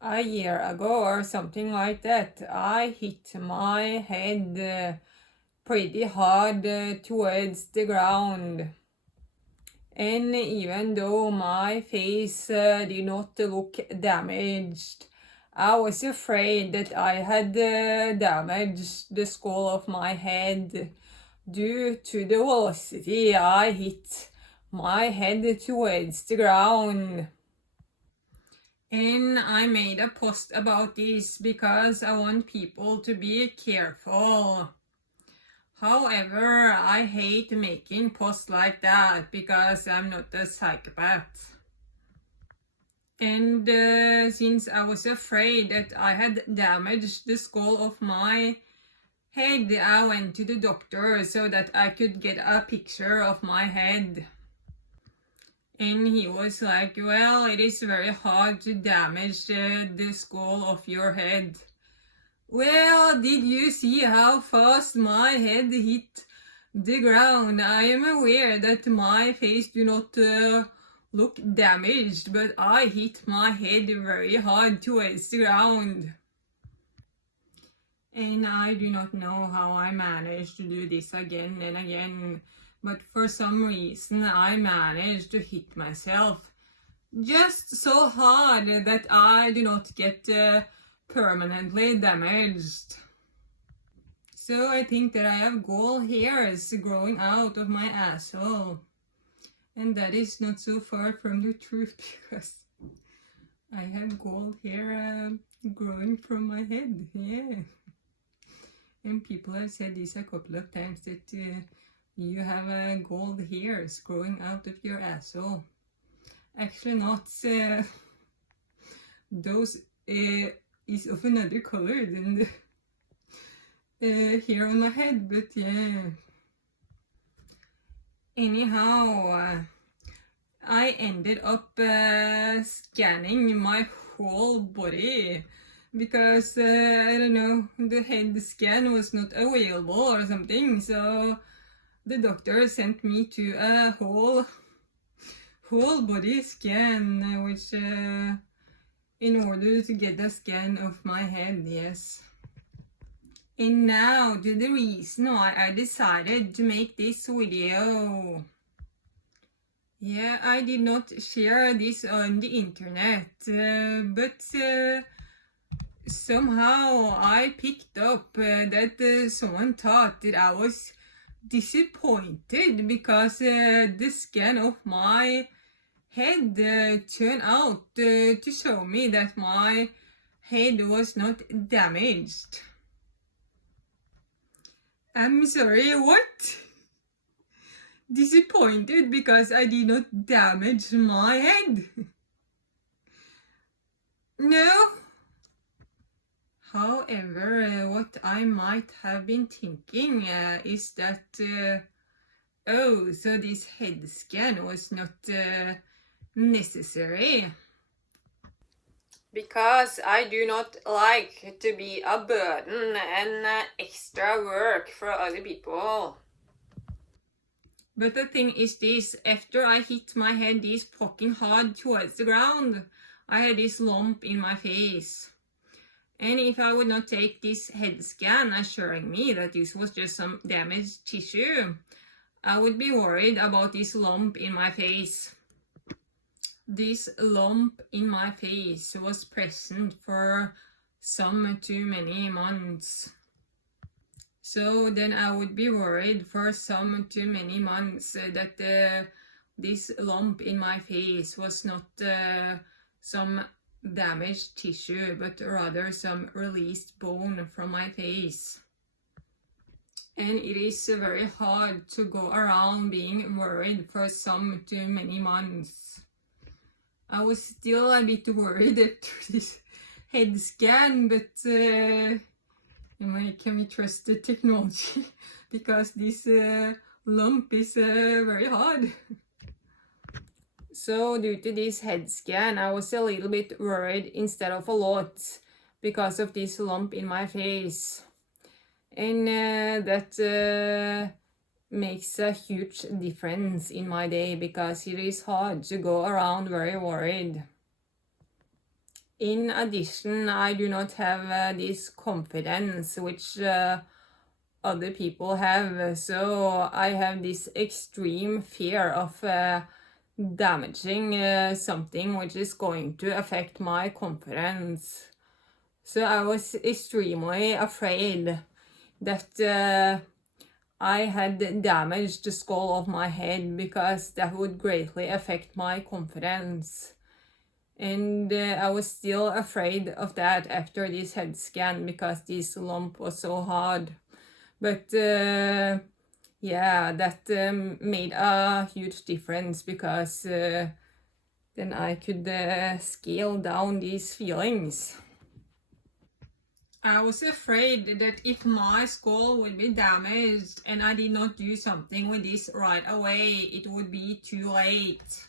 a year ago or something like that, I hit my head pretty hard towards the ground. And even though my face did not look damaged, I was afraid that I had damaged the skull of my head due to the velocity I hit my head towards the ground. And I made a post about this because I want people to be careful. However, I hate making posts like that because I'm not a psychopath. And since I was afraid that I had damaged the skull of my head, I went to the doctor so that I could get a picture of my head. And he was like, well, it is very hard to damage the skull of your head. Well, did you see how fast my head hit the ground? I am aware that my face do not look damaged, but I hit my head very hard towards the ground. And I do not know how I managed to do this again and again, but for some reason I managed to hit myself just so hard that I do not get permanently damaged. So I think that I have gold hairs growing out of my asshole. And that is not so far from the truth because I have gold hair growing from my head, yeah. And people have said this a couple of times that you have gold hairs growing out of your asshole. Actually not. Those is of another color than the hair on my head, but yeah. Anyhow, I ended up scanning my whole body because I don't know, the head scan was not available or something, so the doctor sent me to a whole body scan, which in order to get a scan of my head, yes. And now to the reason why I decided to make this video. Yeah, I did not share this on the internet, but somehow I picked up that someone thought that I was disappointed because the scan of my head turned out to show me that my head was not damaged. I'm sorry, what? Disappointed because I did not damage my head? No. However, what I might have been thinking is that, oh, so this head scan was not necessary. Because I do not like to be a burden and extra work for other people. But the thing is this, after I hit my head this fucking hard towards the ground, I had this lump in my face. And if I would not take this head scan assuring me that this was just some damaged tissue, I would be worried about this lump in my face. This lump in my face was present for some too many months. So then I would be worried for some too many months that this lump in my face was not some damaged tissue, but rather some released bone from my face. And it is very hard to go around being worried for some too many months. I was still a bit worried after this head scan, but can we trust the technology? Because this lump is very hard. So due to this head scan, I was a little bit worried instead of a lot because of this lump in my face. And that makes a huge difference in my day because it is hard to go around very worried. In addition, I do not have this confidence which other people have, so I have this extreme fear of damaging something which is going to affect my confidence. So I was extremely afraid that I had damaged the skull of my head because that would greatly affect my confidence. And I was still afraid of that after this head scan because this lump was so hard. But yeah, that made a huge difference because then I could scale down these feelings. I was afraid that if my skull would be damaged and I did not do something with this right away, it would be too late.